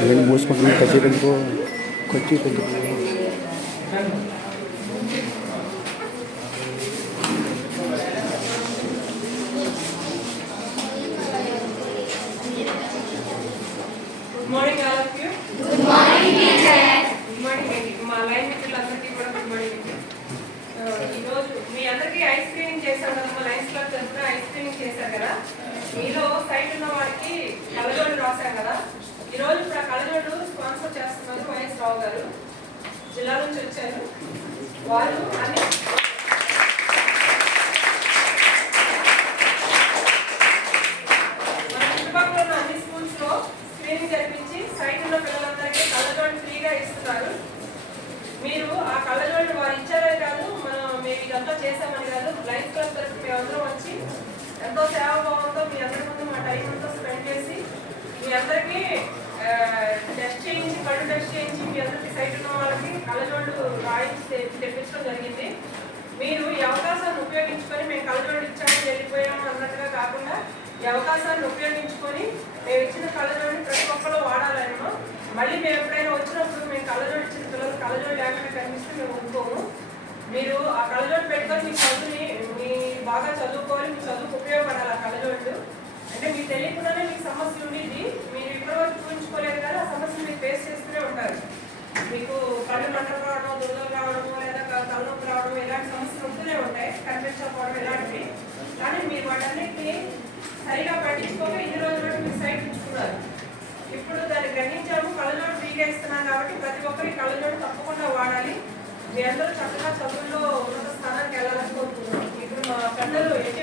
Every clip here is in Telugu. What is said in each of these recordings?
Ini bos pag nagkasirin ko, kotse ko dito. జిల్లా నుంచి వచ్చారు. వారు అన్ని మన చుట్టుపక్కల ఉన్న అన్ని స్కూల్స్లో స్క్రీనింగ్ జరిపించి సైట్ ఉన్న పిల్లలందరికీ కళ్ళజోడు ఫ్రీగా ఇస్తున్నారు. మీరు ఆ కళ్ళజోడు వారు ఇచ్చారే కాదు మనం మేము ఇదంతా చేసామని కాదు లైఫ్ క్లబ్ తరఫు మేము అందరం వచ్చి ఎంతో సేవాభావంతో మీ అందరి ముందు మా టైం అంతా స్పెండ్ చేసి మీ అందరికీ టెస్ట్ చేయించి కళ్ళు టెస్ట్ చేయించి మీ అందరికీ సైట్ ఉన్న వాళ్ళకి కళ్ళజోళ్ళు రాయించి తెప్పించడం జరిగింది. మీరు ఈ అవకాశాన్ని ఉపయోగించుకొని మేము కళ్ళజోళ్ళు ఇచ్చామని వెళ్ళిపోయాము అన్నట్టుగా కాకుండా ఈ అవకాశాన్ని ఉపయోగించుకొని మేము ఇచ్చిన కళ్ళజోడిని ప్రతి ఒక్కరు వాడాలను మళ్ళీ మేము ఎప్పుడైనా వచ్చినప్పుడు మేము కళ్ళజోడు ఇచ్చిన పిల్లలు కళ్ళజోడు లేకుండా కనిపిస్తే మేము ఊరుకోము. మీరు ఆ కళ్ళజోడు పెట్టుకొని మీ చదువుని మీ బాగా చదువుకోవాలి మీ చదువుకు ఉపయోగపడాలి ఆ కళ్ళజోళ్ళు. అంటే మీకు తెలియకుండానే మీకు సమస్య ఉండేది. మీరు ఇప్పటివరకు చూపించుకోలేదు కానీ ఆ సమస్య మీరు ఫేస్ చేస్తూనే ఉంటారు. మీకు కళ్ళు మంటలు రావడం దుర్గలు రావడము లేదా తలనొప్పి రావడం ఇలాంటి సమస్యలు ఉంటూనే ఉంటాయి. కనిపించకపోవడం ఇలాంటివి. కానీ మీరు వాటన్నిటిని సరిగా పట్టించుకోక ఇన్ని రోజులు మిస్ మీరు ఉంచుకున్నారు ఇప్పుడు దాన్ని గ్రహించాము కళ్ళజోడు ఫ్రీగా కాబట్టి ప్రతి ఒక్కరి కళ్ళజోడు తప్పకుండా వాడాలి. మీ అందరూ చక్కగా చదువుల్లో ఉన్నత స్థానానికి వెళ్ళాలని కోరుకుంటున్నాం. ఇప్పుడు మా పెద్దలు ఎట్టి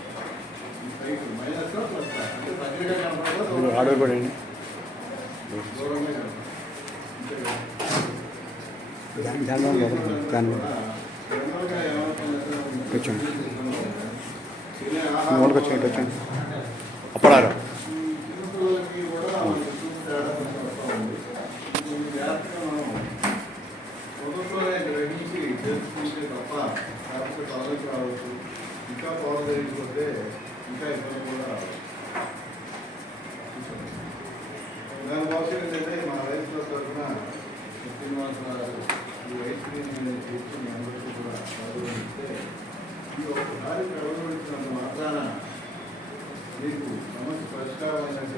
కూర్చోండి. మూలకి వచ్చేయండి వచ్చండి అప్పడారు ఇంకా పవర్ జరిగిపోతే ఇంకా ఇబ్బంది కూడా రావచ్చు దాని భవిష్యత్తు ఏంటంటే మన రైతుల తరఫున శ్రీనివాస గారు ఈ ఐస్ క్రీమ్ మీ అందరికీ కూడా గౌరవిస్తే ఈ ఒకసారి గౌరవించినంత మాత్రాన మీకు సమస్య పరిష్కారం అయినట్టు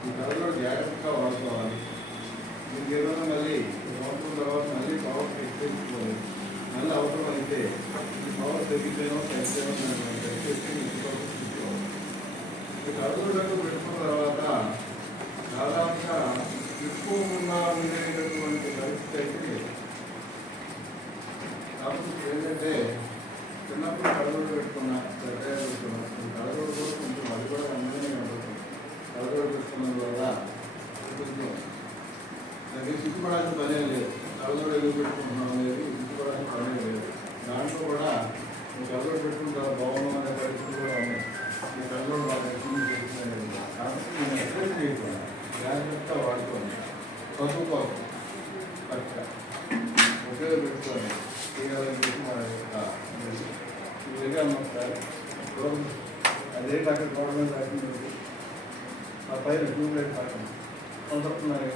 ఈ కళలో జాగ్రత్తగా వాడుకోవాలి మీకు ఏదైనా మళ్ళీ సంవత్సరం తర్వాత మళ్ళీ పవర్ తెచ్చుకోవాలి మళ్ళీ అవసరం అయితే ఈ పవర్ తగ్గితేనో తగ్గితేనో తెచ్చేసి మీకు పెట్టుకున్న తర్వాత దాదాపుగా ఎక్కువగా ఉండేటటువంటి పరిస్థితి అయితే కాబట్టి ఏంటంటే చిన్నప్పుడు కడగోడు పెట్టుకున్నా పెద్దగా పెట్టుకున్నా కడగోడు కూడా కొంచెం అది కూడా అందంగా కనబడుతుంది కడగోడు పెట్టుకున్నందు వల్ల కొంచెం దానికి సిగ్గుపడాల్సిన పనే లేదు. కడగోడు ఎదురు పెట్టుకుంటున్నాం అనేది ఆ పైన ట్యూబ్లైట్ రాకండి కొంటున్నారు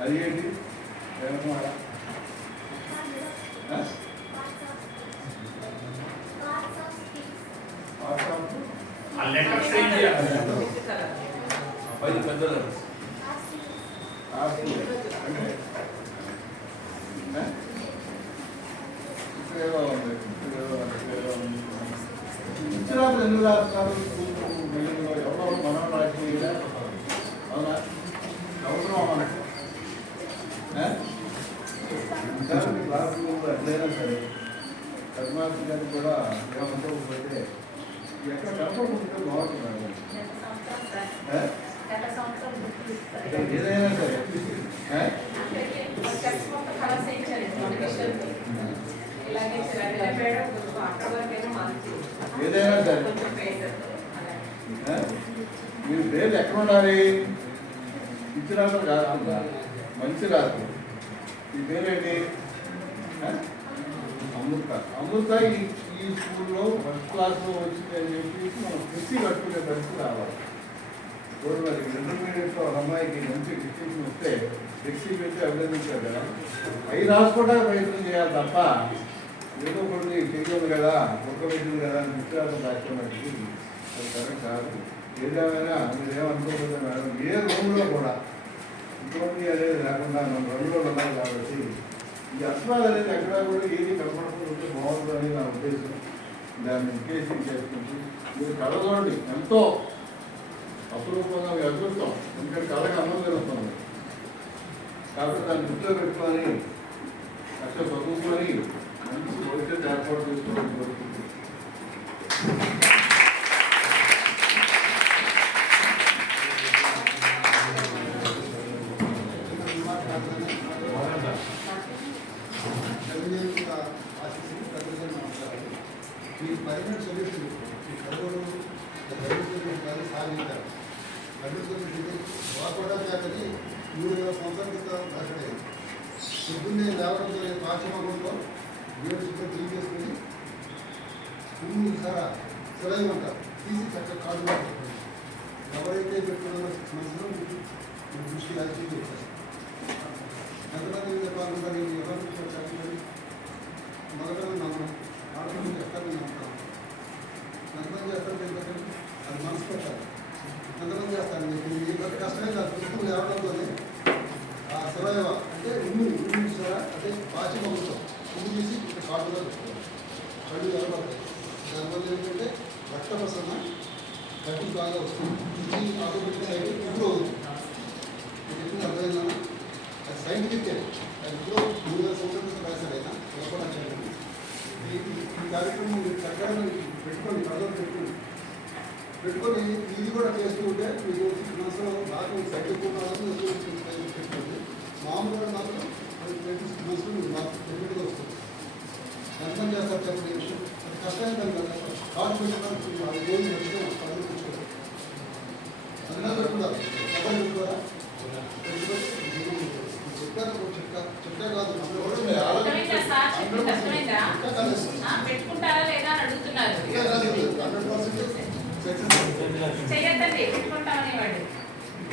అది ఏంటి? ఆ? లెటర్ చేయాలి. పది పెద్దలు ఆ స్కూల్ అంటే ఏ? ఇక్కడ ఏదో ఉంది ఇక్కడ ఏదో ఉంది, ఇక్కడ ఏదో ఉంది. ఇచ్చినప్పుడు ఎందుకు రాస్తారు స్కూల్ బిల్డింగ్లో ఎవరో మనం రాసి అవునా అవసరం మనకు ఏ? ఇంకా క్లాసులు ఎట్లయినా సరే పద్మావతి గారు కూడా ఏమనుకోకపోతే ఎక్కడ కనపడుతుంటే బాగుంటుంది ఏ? ఏదైనా సరే ఏదైనా సరే మీరు పేర్లు ఎక్కడ ఉండాలి ఇచ్చినాక కాదు మంచి రాదు ఈ పేరేంటి అమృత అమృత ఈ ఈ స్కూల్లో ఫస్ట్ క్లాస్లో వచ్చింది అని చెప్పి మనం కృషి కట్టుకునే పరిస్థితి రావాలి. ఇప్పుడు మరి ఇంటర్మీడియట్లో ఒక అమ్మాయికి మంచి డిస్టింక్షన్ వస్తే డిస్టింగ్ పెట్టి అభినందించారు కదా. అవి రాసుకోవడానికి ప్రయత్నం చేయాలి తప్ప ఏదో కొన్ని చెయ్యదు కదా ఒక్క పెట్టింది కదా అని విశ్వాసం రాసుకోవడానికి అది కరెక్ట్ కాదు. ఏదేమైనా మీరు ఏమనుకోకపోతే మేడం ఏ రూమ్లో కూడా ఇటువంటి అనేది లేకుండా మనం రూమ్లో ఉన్నాం కాబట్టి ఈ అస్మాద్ అనేది ఎక్కడా కూడా ఏది కనపడదు ఉంటే బాగుంటుందని నా ఉద్దేశం. దాన్ని ఇంకేసింగ్ చేసుకుంటూ మీరు కలగండి ఎంతో అపురూపంగా మీ అదృష్టం. ఎందుకంటే కళకు అన్నం జరుగుతుంది కాబట్టి దాన్ని దృష్టిలో పెట్టుకొని అక్కడ చదువుకొని మంచి భవిష్యత్తు ఏర్పాటు చేసుకోవడం కడుగులు సాధించారు కడుగులు వాకోడా చేతని మూడు వేల సంవత్సరాల క్రితం పొద్దున్నే లేవడంతో పాఠ్యమంలో ఏడు శుభ్రం క్లీన్ చేసుకుని పువ్వు సెలవు అంటారు తీసి చక్కగా కాడు ఎవరైతే పెట్టుకున్నారో సిక్స్ మంత్స్లో దృష్టి అలసి చెప్పారు ఎంతమంది మీద ఎవరు? చెప్పండి మొదట నమ్మడం ఆటలు చెప్తారు నమ్ముతాం ఎంతమంది చేస్తారు ఎందుకంటే అది మనసు పెట్టాలి ఎంతమంది చేస్తారు మీకు ఏ పెద్ద కష్టమే కాదు పుస్తకం లేవడంతోనే ఆ శివయవ అంటే ఉమ్మి ఉమ్మి శివ అంటే పాచి మొగుతాం ఉమ్మి తీసి ఇక్కడ కాటుగా పెట్టుకోవాలి కళ్ళు ఎలబడతాయి దానివల్ల ఏంటంటే రక్త ప్రసరణ గట్టి బాగా వస్తుంది ఇది ఆటోమేటిక్గా అయితే ఇంప్రూవ్ అవుతుంది నేను చెప్పింది అర్థమైందా అది సైంటిఫిక్ అది ఇప్పుడు మూడు వేల సంవత్సరాల క్రితం రాశారు ఆయన లోపల చేయండి ఈ ఈ కార్యక్రమం మీరు చక్కగా పెట్టుకోండి ప్రజలు పెట్టుకోండి పెట్టుకొని ఇది కూడా చేస్తూ ఉంటే మీకు సిక్స్ మంత్స్లో ఎక్కువ కావాలని పెట్టుకోండి మామూలుగా మాత్రం అది ట్వంటీ సిక్స్ మంత్స్లో మీకు బాగా పెట్టుబడిగా వస్తుంది. ఎంతమంది చేస్తారు చెప్పండి అది కష్టమైన పని కదా. కాదు పెట్టుకోవాలి. అది ఏం మంచిగా పనులు పెట్టుకోవాలి ఎవరు పెట్టుకోరా కాదు. మీరు పెట్టుకుంటారా లేదా అడుగుతున్నారు. హండ్రెడ్ పర్సెంట్ చెయ్యొద్దండి పెట్టుకుంటామని వాడు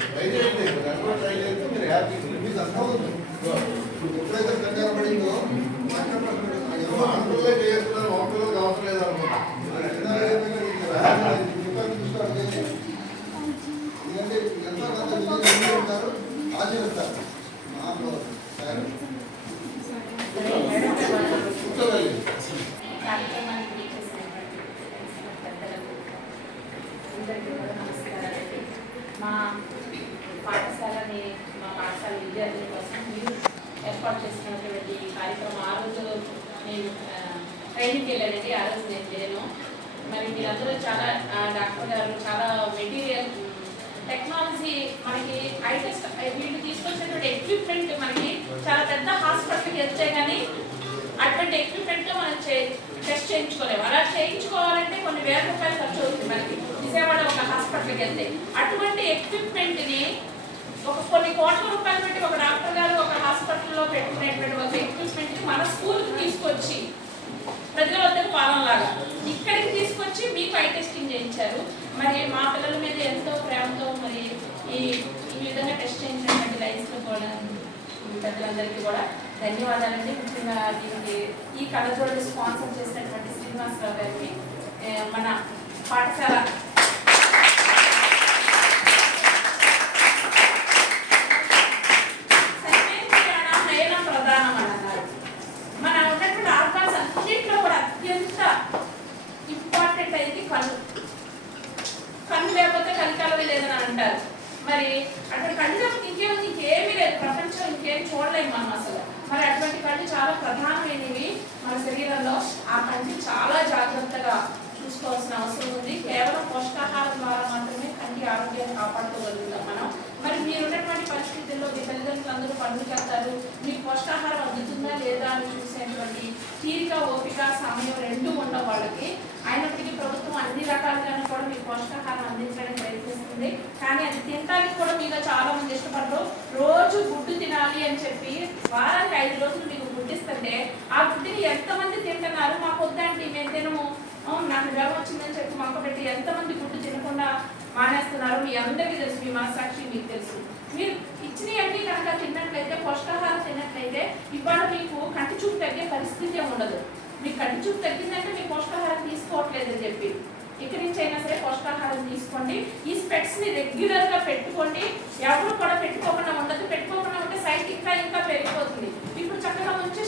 ట్రై చేయండి దాన్ని కూడా ట్రై చేస్తే మీరు హ్యాపీ మీకు అర్థమవుతుంది ఇప్పుడు ఎప్పుడైతే కంగారు పడిందో ఎవరో అంటులే చేస్తున్నారు వంటలకు అవసరం లేదనుకుంటా ఆచరిస్తారు మామూలు సరే కూర్చోవాలి కార్యక్రమానికి చేసినటువంటి పెద్దలకు అందరికీ కూడా నమస్కారాలండి మా పాఠశాలని మా పాఠశాల విద్యార్థుల కోసం మీరు ఏర్పాటు చేసినటువంటి కార్యక్రమం. ఆ రోజు నేను ట్రైనింగ్కి వెళ్ళానండి ఆ రోజు నేను లేను. మరి మీరందరూ చాలా డాక్టర్ గారు చాలా మెటీరియల్ టెక్నాలజీ మనకి ఐటెస్ట్ వీళ్ళు తీసుకొచ్చినటువంటి ఎక్విప్మెంట్ మనకి చాలా పెద్ద హాస్పిటల్కి వెళ్తే కానీ అటువంటి ఎక్విప్మెంట్ మనం టెస్ట్ చేయించుకోలేము. అలా చేయించుకోవాలంటే కొన్ని వేల రూపాయలు ఖర్చు అవుతుంది మనకి. విజయవాడ ఒక హాస్పిటల్కి వెళ్తే. అటువంటి ఎక్విప్మెంట్ని ఒక కొన్ని కోట్ల రూపాయలు పెట్టి ఒక డాక్టర్ గారు ఒక హాస్పిటల్లో పెట్టుకునేటువంటి ఒక ఎక్విప్మెంట్ మన స్కూల్కి తీసుకొచ్చి ప్రజల వద్దకు పాలనలాగా ఇక్కడికి తీసుకొచ్చి మీకు ఐ టెస్టింగ్ చేయించారు. మరి మా పిల్లల మీద ఎంతో ప్రేమతో మరి ఈ ఈ విధంగా టెస్ట్ చేయించినటువంటి లైన్స్ కూడా పెద్దలందరికీ కూడా ధన్యవాదాలండి. ముఖ్యంగా దీనికి ఈ కళజోడు స్పాన్సర్ చేసినటువంటి శ్రీనివాసరావు గారికి మన పాఠశాల కళ్ళు కళ్ళు లేకపోతే కలికాలమే లేదని అంటారు మరి అటువంటి కళ్ళు లేకపోతే ఇంకేముంది ఇంకేమీ లేదు ప్రపంచం ఇంకేం చూడలేము మనం అసలు మరి అటువంటి కళ్ళు చాలా ప్రధానమైనవి మన శరీరంలో ఆ కంటి చాలా జాగ్రత్తగా చూసుకోవాల్సిన అవసరం ఉంది. కేవలం పోషకాహారం ద్వారా మాత్రమే కంటి ఆరోగ్యాన్ని కాపాడుకోగలుగుతాం మనం. మరి మీరున్నటువంటి పరిస్థితుల్లో మీ తల్లిదండ్రులు అందరూ పనులకు వెళ్తారు మీకు పోషకాహారం అందుతుందా లేదా అని చూసేటువంటి తీరిక ఓపిక సమయం రెండు ఉన్న వాళ్ళకి అయినప్పటికీ ప్రభుత్వం అన్ని రకాలుగాను కూడా మీకు పోషకాహారం అందించడానికి ప్రయత్నిస్తుంది. కానీ అది తినడానికి కూడా మీలో చాలా మంది ఇష్టపడరు. రోజు గుడ్డు తినాలి అని చెప్పి వారానికి ఐదు రోజులు మీకు గుడ్డిస్తుంటే ఆ నాకు జ్వరం వచ్చిందని చెప్పి మొక్క పెట్టి ఎంతమంది గుడ్డు తినకుండా మానేస్తున్నారు మీ అందరికీ తెలుసు మీ మనసాక్షి మీకు తెలుసు. మీరు ఇచ్చినవన్నీ కనుక తిన్నట్లయితే పోషకాహారం తిన్నట్లయితే ఇవాళ మీకు కంటి చూపు తగ్గే పరిస్థితి ఉండదు. మీకు కంటి చూపు తగ్గిందంటే మీ పోషకాహారం తీసుకోవట్లేదని చెప్పి. ఇక్కడి నుంచి అయినా సరే పోషకాహారం తీసుకోండి. ఈ స్పెట్స్ని రెగ్యులర్గా పెట్టుకోండి. ఎవరు కూడా పెట్టుకోకుండా ఉండదు. పెట్టుకోకుండా ఉంటే సైట్ ఇంకా ఇంకా పెరిగిపోతుంది.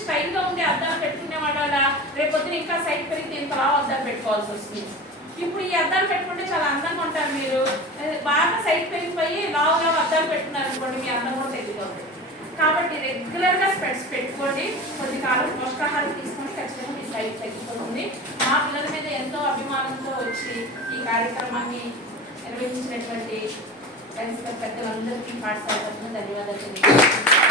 ఇప్పుడు స్టైల్గా ఉండే అద్దాలు పెట్టుకునే వాళ్ళ రేపొద్దున ఇంకా సైట్ పెరిగితే ఇంత లావు అద్దాలు పెట్టుకోవాల్సి వస్తుంది. ఇప్పుడు ఈ అద్దాలు పెట్టుకుంటే చాలా అందంగా ఉంటారు మీరు. బాగా సైట్ పెరిగిపోయి లావు లావు అద్దాలు పెట్టుకున్నారు అనుకోండి మీ అందం కూడా పెరిగిపోతుంది కాబట్టి. రెగ్యులర్గా స్పెట్స్ పెట్టుకోండి కొద్ది కాలం పోషకాహారం తీసుకొని ఖచ్చితంగా మీ సైట్ తగ్గిపోతుంది. మా పిల్లల మీద ఎంతో అభిమానంతో వచ్చి ఈ కార్యక్రమాన్ని నిర్వహించినటువంటి ఫ్రెండ్స్ పెద్దలందరికీ పాఠశాల ధన్యవాదాలు తెలియజేస్తున్నాను.